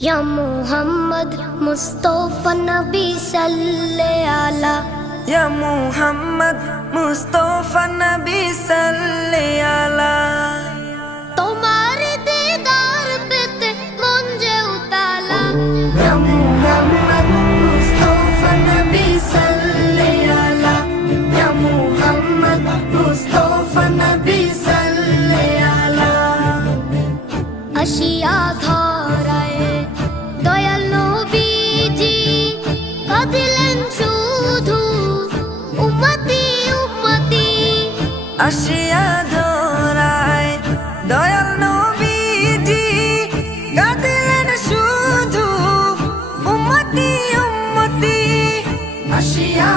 या मोहम्मद मुस्तफा नबी सल्ले आला या मोहम्मद मुस्तफा नबी सल्ले आला তোমার দিদার পেতে মন যে উতালা या मोहम्मद मुस्तफा नबी सल्ले आला या मोहम्मद मुस्तफा नबी सल्ले आला আশিয়া ধরায় দয়াল নবীজি কাঁদিলেন শুধু উম্মতি উম্মতি আশিয়া ধরায় দয়াল নবীজি কাঁদিলেন শুধু উম্মতি উম্মতি আশিয়া